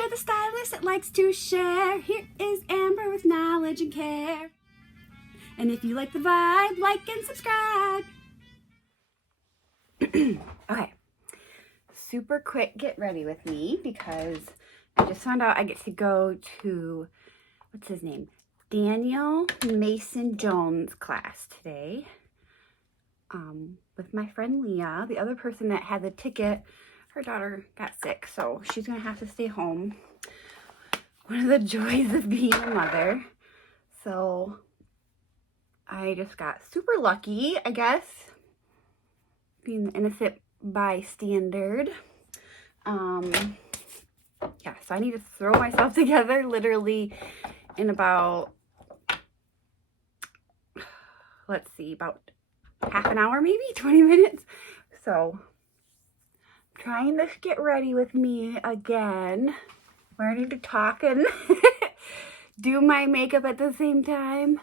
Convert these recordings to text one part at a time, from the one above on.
Share the stylist that likes to share. Here is Amber with knowledge and care. And if you like the vibe, like and subscribe. Okay, super quick get ready with me because I just found out I get to go to, what's his name? Daniel Mason Jones class today with my friend Leah. The other person that had the ticket, her daughter got sick, so she's gonna have to stay home. One of the joys of being a mother. So I just got super lucky, I guess, being the innocent bystander. Yeah, so I need to throw myself together literally in about, let's see, about half an hour, maybe 20 minutes. So trying to get ready with me again, learning to talk and do my makeup at the same time.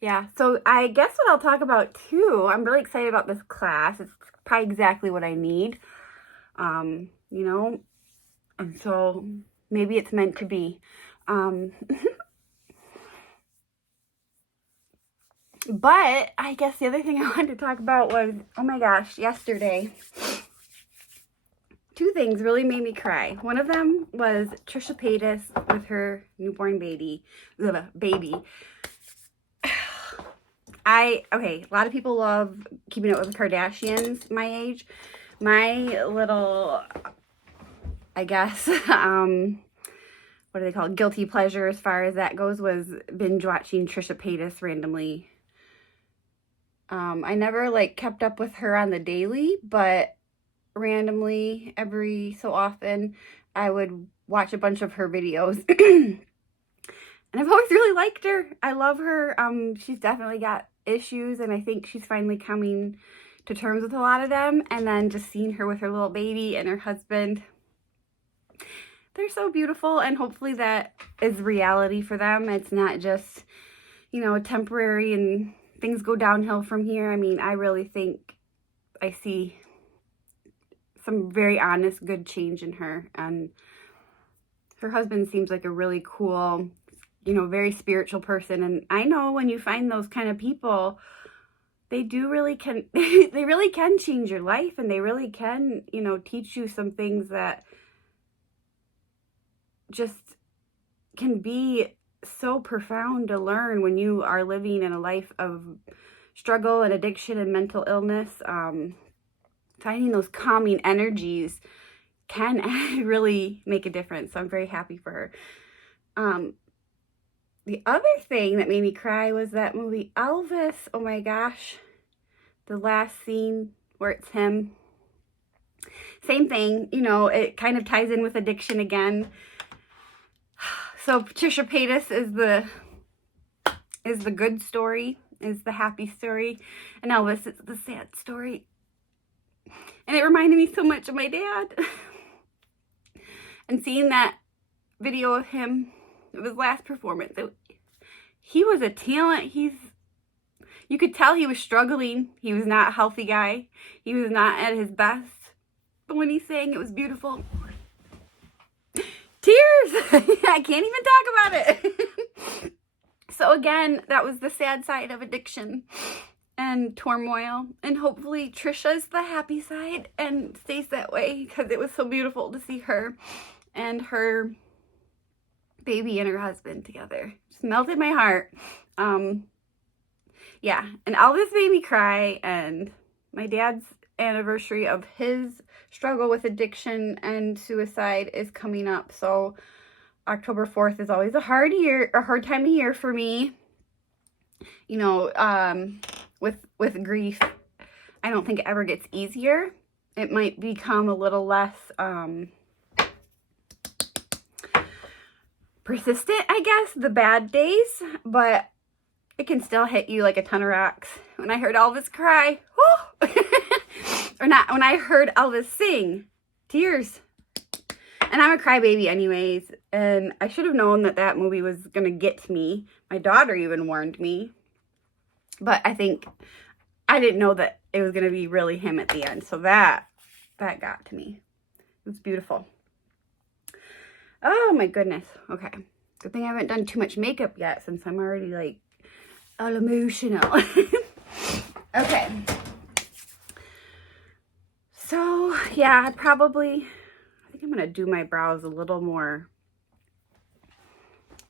Yeah, so I guess what I'll talk about too, I'm really excited about this class. It's probably exactly what I need, you know, and so maybe it's meant to be. But I guess the other thing I wanted to talk about was, oh my gosh, yesterday, two things really made me cry. One of them was Trisha Paytas with her newborn baby. Okay, a lot of people love Keeping Up with the Kardashians my age. My little, I guess, what do they call it? Guilty pleasure as far as that goes was binge watching Trisha Paytas randomly. I never like kept up with her on the daily, but randomly every so often I would watch a bunch of her videos. And I've always really liked her. I love her. She's definitely got issues, and I think she's finally coming to terms with a lot of them. And then just seeing her with her little baby and her husband, they're so beautiful, and hopefully that is reality for them. It's not just, you know, temporary and things go downhill from here. I mean, I really think I see some very honest, good change in her, and her husband seems like a really cool, you know, very spiritual person. And I know when you find those kind of people, they really can change your life, and they really can, you know, teach you some things that just can be so profound to learn when you are living in a life of struggle and addiction and mental illness. Finding those calming energies can really make a difference. So I'm very happy for her. The other thing that made me cry was that movie Elvis. Oh my gosh. The last scene where it's him. Same thing, you know, it kind of ties in with addiction again. So Trisha Paytas is the good story, is the happy story, and Elvis is the sad story. And it reminded me so much of my dad. And seeing that video of him, of his last performance, he was a talent. You could tell he was struggling. He was not a healthy guy. He was not at his best. But when he sang, it was beautiful. Tears! I can't even talk about it. So again, that was the sad side of addiction and turmoil. And hopefully Trisha's the happy side and stays that way, because it was so beautiful to see her and her baby and her husband together. Just melted my heart. Yeah, and Elvis made me cry, and my dad's anniversary of his struggle with addiction and suicide is coming up. So October 4th is always a hard time of year for me. You know, with grief, I don't think it ever gets easier. It might become a little less persistent, I guess, the bad days, but it can still hit you like a ton of rocks. When I heard Elvis cry, or not, when I heard Elvis sing, tears. And I'm a crybaby anyways, and I should have known that that movie was going to get to me. My daughter even warned me, but I think I didn't know that it was going to be really him at the end, so that got to me. It's beautiful. Oh my goodness. Okay. Good thing I haven't done too much makeup yet since I'm already like all emotional. Okay. So yeah, I think I'm gonna do my brows a little more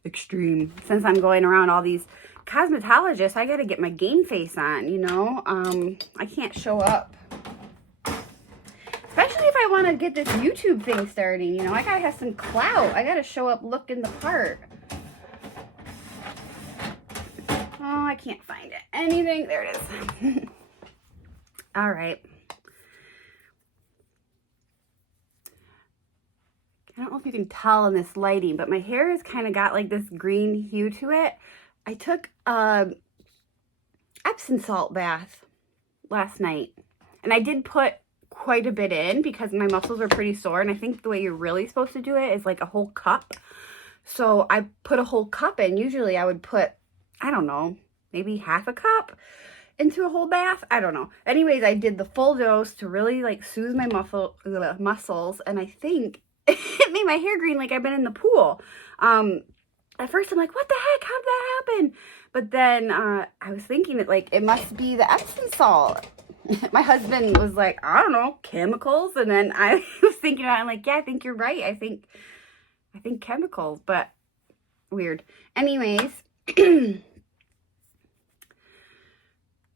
extreme since I'm going around all these cosmetologists. I gotta get my game face on, you know. I can't show up, especially if I want to get this YouTube thing starting. You know, I gotta have some clout. I gotta show up looking the part. Oh, I can't find it. Anything? There it is. All right. I don't know if you can tell in this lighting, but my hair has kind of got like this green hue to it. I took a Epsom salt bath last night, and I did put quite a bit in because my muscles were pretty sore, and I think the way you're really supposed to do it is like a whole cup. So I put a whole cup in. Usually I would put, I don't know, maybe half a cup into a whole bath. I don't know. Anyways, I did the full dose to really like soothe my muscles, and I think it made my hair green like I've been in the pool. At first I'm like, what the heck? How'd that happen? But then I was thinking it must be the Epsom salt. My husband was like, I don't know, chemicals. And then I was thinking about it, I'm like, yeah, I think you're right. I think chemicals, but weird. Anyways,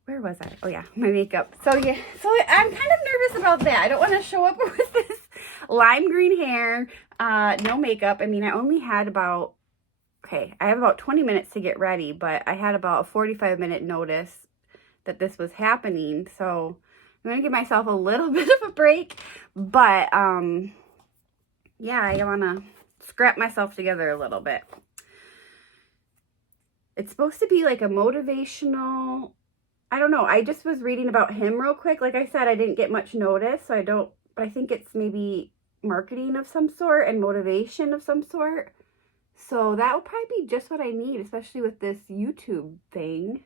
where was I? Oh yeah, my makeup. So yeah, so I'm kind of nervous about that. I don't want to show up with this lime green hair, no makeup. I mean, I only had about, I have about 20 minutes to get ready, but I had about a 45-minute notice that this was happening. So I'm going to give myself a little bit of a break, but yeah, I want to scrap myself together a little bit. It's supposed to be like a motivational, I don't know. I just was reading about him real quick. Like I said, I didn't get much notice, so but I think it's maybe marketing of some sort and motivation of some sort. So that will probably be just what I need, especially with this YouTube thing.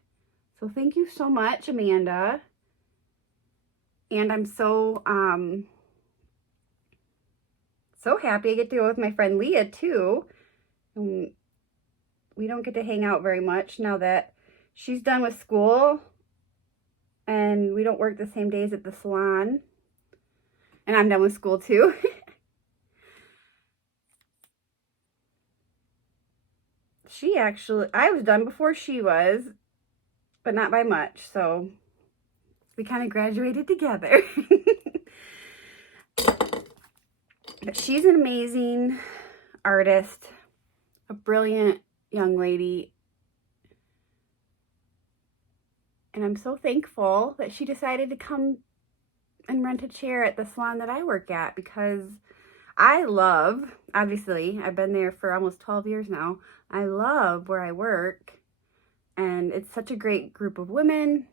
So thank you so much, Amanda. And I'm so happy I get to go with my friend Leah too. And we don't get to hang out very much now that she's done with school and we don't work the same days at the salon. And I'm done with school too. I was done before she was, but not by much. So we kind of graduated together. But she's an amazing artist, a brilliant young lady. And I'm so thankful that she decided to come and rent a chair at the salon that I work at, because I love, obviously, I've been there for almost 12 years now. I love where I work, and it's such a great group of women.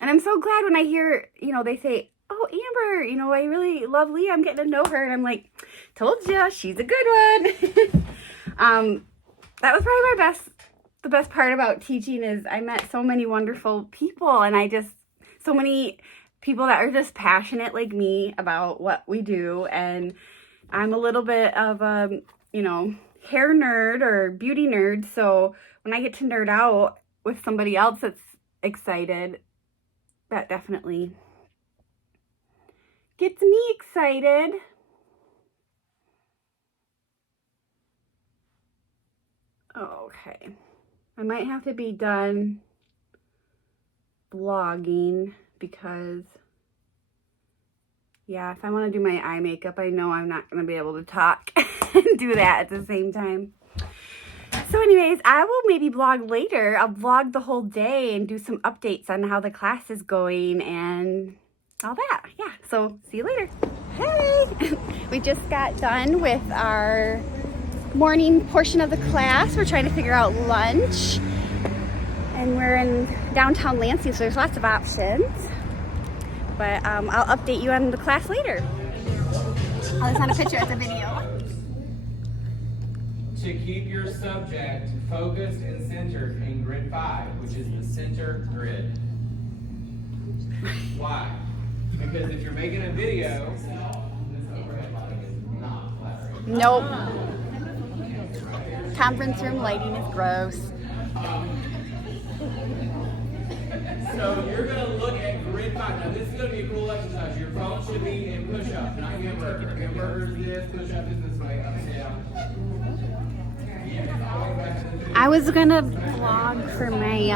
And I'm so glad when I hear, they say, oh, Amber, I really love Leah. I'm getting to know her. And I'm like, told ya, she's a good one. That was probably the best part about teaching is I met so many wonderful people, and so many people that are just passionate like me about what we do. And I'm a little bit of a, hair nerd or beauty nerd. So when I get to nerd out with somebody else that's excited, that definitely gets me excited. Okay. I might have to be done vlogging because, yeah, if I want to do my eye makeup, I know I'm not going to be able to talk and do that at the same time. So anyways, I will maybe vlog later. I'll vlog the whole day and do some updates on how the class is going and all that. Yeah, so see you later. Hey! We just got done with our morning portion of the class. We're trying to figure out lunch. And we're in downtown Lansing, so there's lots of options. But I'll update you on the class later. Oh, it's not a picture, it's a video. To keep your subject focused and centered in grid 5, which is the center grid. Why? Because if you're making a video, this overhead lighting is Nope. Conference room lighting is gross. So you're going to look at grid 5. Now this is going to be a cool exercise. Your phone should be in push-up, not hamburger. Hamburger is this, push-up is this way, up and down. I was gonna vlog for my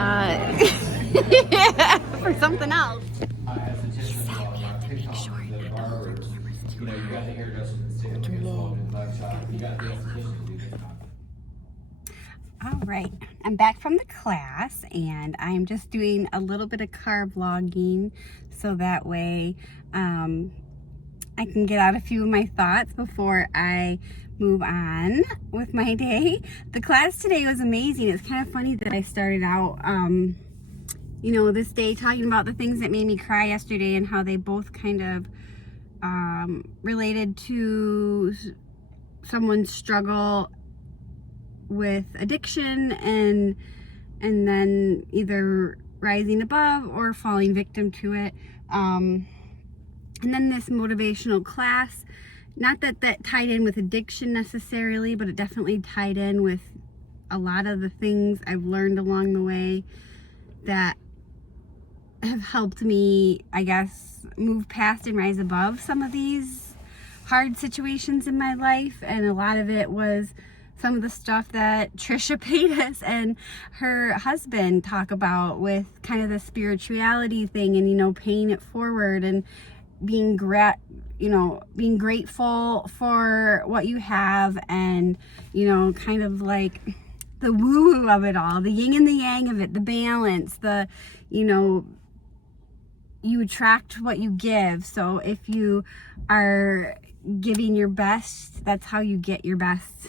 for something else. He said we have to make sure not to hold our cameras too high. All right, I'm back from the class and I'm just doing a little bit of car vlogging so that way I can get out a few of my thoughts before I move on with my day. The class today was amazing. It's kind of funny that I started out, you know, this day talking about the things that made me cry yesterday and how they both kind of related to someone's struggle with addiction and then either rising above or falling victim to it. And then this motivational class, not that that tied in with addiction necessarily, but it definitely tied in with a lot of the things I've learned along the way that have helped me, I guess, move past and rise above some of these hard situations in my life. And a lot of it was some of the stuff that Trisha Paytas and her husband talk about with kind of the spirituality thing and, you know, paying it forward and being being grateful for what you have and, you know, kind of like the woo-woo of it all, the yin and the yang of it, the balance, the, you know, you attract what you give. So if you are giving your best, that's how you get your best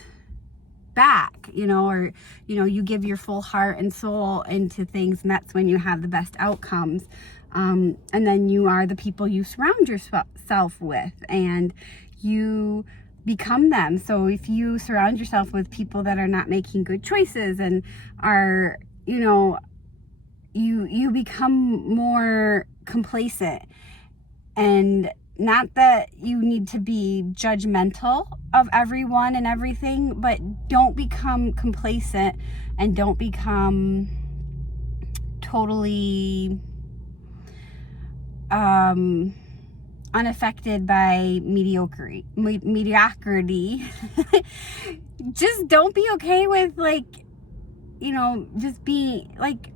back, you know, or, you know, you give your full heart and soul into things and that's when you have the best outcomes. And then you are the people you surround yourself with and you become them. So if you surround yourself with people that are not making good choices and are, you know, you become more complacent. And not that you need to be judgmental of everyone and everything, but don't become complacent and don't become totally unaffected by mediocrity. Just don't be okay with, like, you know, just be like,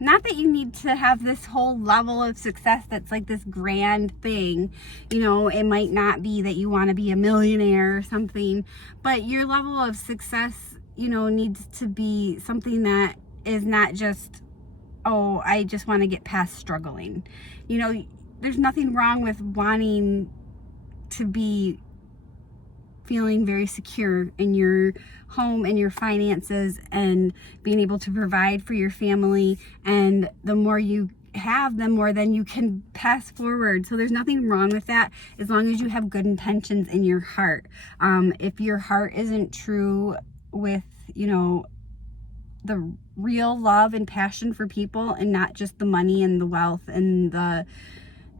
not that you need to have this whole level of success that's like this grand thing, you know, it might not be that you want to be a millionaire or something, but your level of success, you know, needs to be something that is not just, oh, I just want to get past struggling. You know, there's nothing wrong with wanting to be feeling very secure in your home and your finances and being able to provide for your family. And the more you have, the more then you can pass forward. So there's nothing wrong with that as long as you have good intentions in your heart. If your heart isn't true with, you know, the real love and passion for people and not just the money and the wealth and the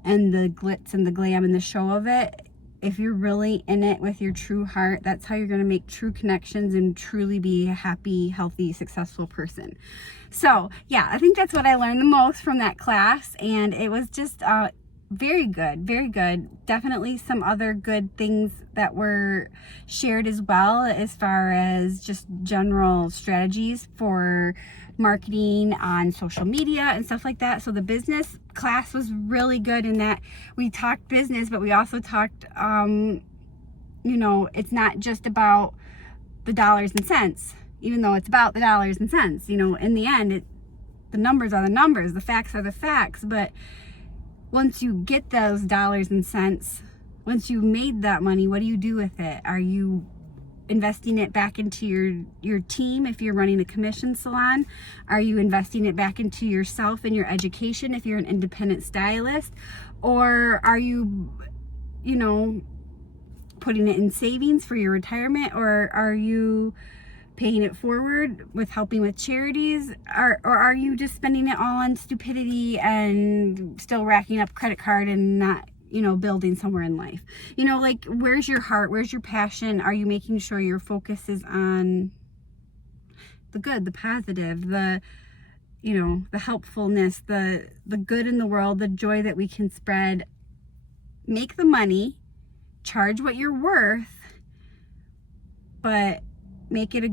glitz and the glam and the show of it, if you're really in it with your true heart, that's how you're going to make true connections and truly be a happy, healthy, successful person. So yeah, I think that's what I learned the most from that class, and it was just very good, very good. Definitely some other good things that were shared as well, as far as just general strategies for marketing on social media and stuff like that. So the business class was really good in that we talked business, but we also talked, you know, it's not just about the dollars and cents, even though it's about the dollars and cents. You know, in the end, the numbers are the numbers, the facts are the facts. But once you get those dollars and cents, once you've made that money, what do you do with it? Are you investing it back into your team if you're running a commission salon? Are you investing it back into yourself and your education if you're an independent stylist? Or are you, you know, putting it in savings for your retirement? Or are you paying it forward with helping with charities? Or are you just spending it all on stupidity and still racking up credit card and not you know, building somewhere in life. You know, like, where's your heart? Where's your passion? Are you making sure your focus is on the good, the positive, the, you know, the helpfulness, the good in the world, the joy that we can spread? Make the money, charge what you're worth, but make it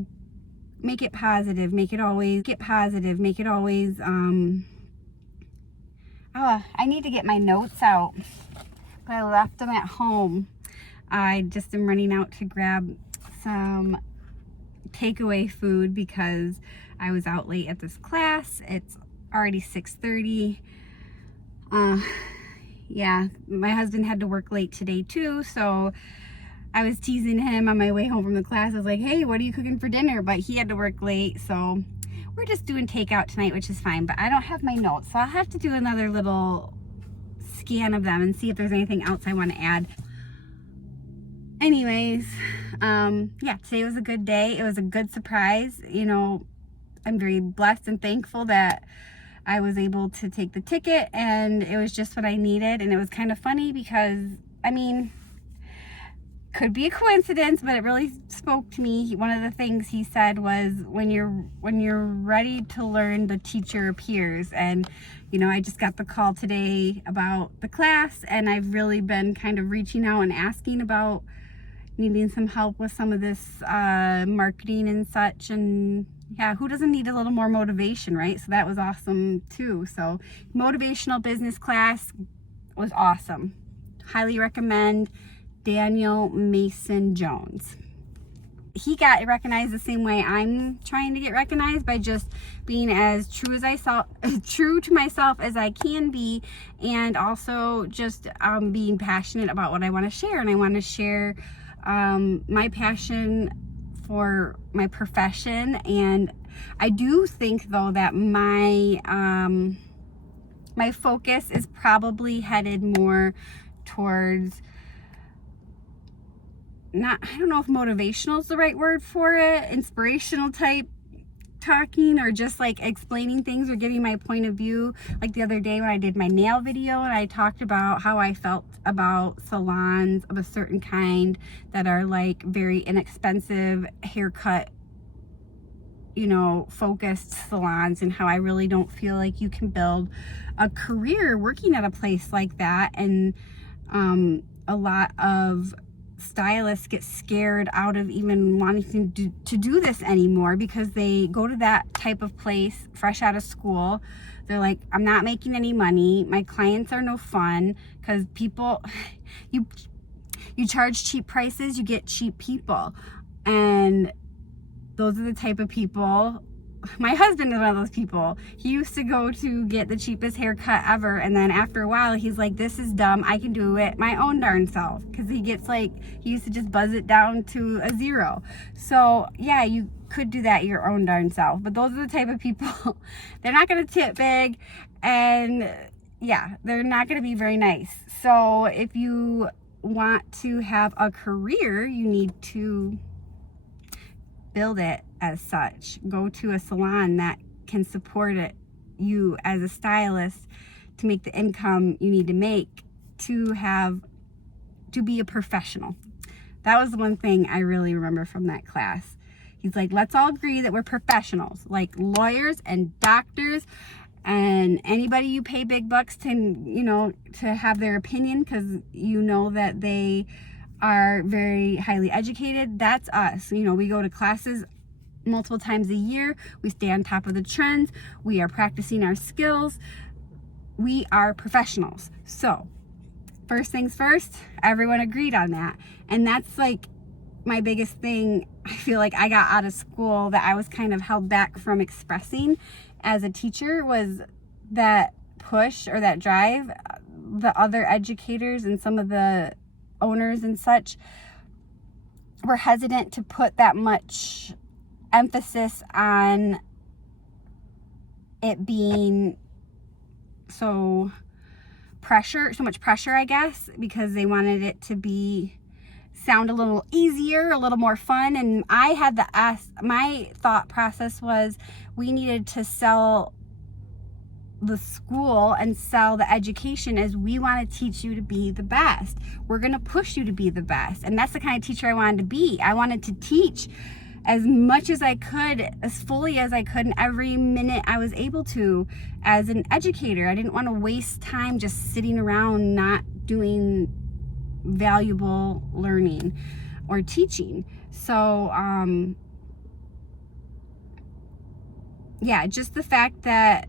positive, make it always I need to get my notes out, but I left them at home. I just am running out to grab some takeaway food because I was out late at this class. It's already 6:30. Yeah, my husband had to work late today too, so I was teasing him on my way home from the class. I was like, hey, what are you cooking for dinner? But he had to work late, so we're just doing takeout tonight, which is fine. But I don't have my notes, so I'll have to do another little scan of them and see if there's anything else I want to add. Anyways, yeah, today was a good day. It was a good surprise. You know, I'm very blessed and thankful that I was able to take the ticket, and it was just what I needed. And it was kind of funny because, I mean, could be a coincidence, but it really spoke to me. One of the things he said was, when you're ready to learn, the teacher appears. And you know, I just got the call today about the class, and I've really been kind of reaching out and asking about needing some help with some of this marketing and such. And yeah, who doesn't need a little more motivation, right? So that was awesome too. So motivational business class was awesome. Highly recommend Daniel Mason Jones. He got recognized the same way I'm trying to get recognized, by just being as true to myself as I can be, and also just being passionate about what I want to share. And I want to share my passion for my profession. And I do think, though, that my my focus is probably headed more towards, I don't know if motivational is the right word for it, inspirational type talking, or just like explaining things or giving my point of view. Like the other day when I did my nail video, and I talked about how I felt about salons of a certain kind that are like very inexpensive haircut, you know, focused salons, and how I really don't feel like you can build a career working at a place like that. And a lot of stylists get scared out of even wanting to do this anymore, because they go to that type of place fresh out of school. They're like, I'm not making any money, my clients are no fun, because people, you charge cheap prices, you get cheap people. And those are the type of people. My husband is one of those people. He used to go to get the cheapest haircut ever, and then after a while he's like, this is dumb, I can do it my own darn self, because he gets like, he used to just buzz it down to a 0. So yeah, you could do that your own darn self, but those are the type of people. They're not going to tip big, and yeah, they're not going to be very nice. So if you want to have a career, you need to build it as such. Go to a salon that can support it, you as a stylist, to make the income you need to make to be a professional. That was the one thing I really remember from that class. He's like, let's all agree that we're professionals, like lawyers and doctors and anybody you pay big bucks to, you know, to have their opinion, because you know that they are very highly educated. That's us. You know, we go to classes multiple times a year. We stay on top of the trends. We are practicing our skills. We are professionals. So first things first, everyone agreed on that. And that's like my biggest thing. I feel like I got out of school that I was kind of held back from expressing as a teacher, was that push or that drive. The other educators and some of the owners and such were hesitant to put that much emphasis on it being so much pressure, I guess, because they wanted it to sound a little easier, a little more fun. And I had my thought process was, we needed to sell the school and sell the education is we want to teach you to be the best. We're going to push you to be the best. And that's the kind of teacher I wanted to be. I wanted to teach as much as I could, as fully as I could, in every minute I was able to as an educator. I didn't want to waste time just sitting around not doing valuable learning or teaching. So, yeah, just the fact that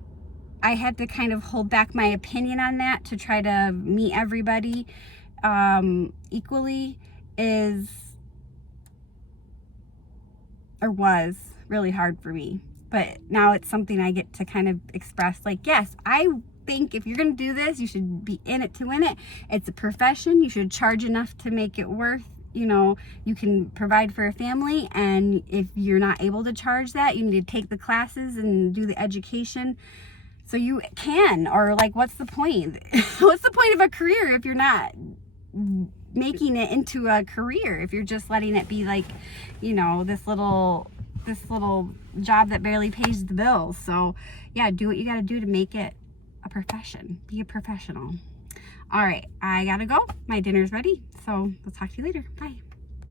I had to kind of hold back my opinion on that to try to meet everybody equally was really hard for me. But now it's something I get to kind of express, like, yes, I think if you're going to do this, you should be in it to win it. It's a profession. You should charge enough to make it worth, you know, you can provide for a family. And if you're not able to charge that, you need to take the classes and do the education so you can. Or like, what's the point? What's the point of a career if you're not making it into a career, if you're just letting it be like, you know, this little job that barely pays the bills? So yeah, do what you got to do to make it a profession. Be a professional. All right, I gotta go. My dinner's ready. So I'll talk to you later. Bye.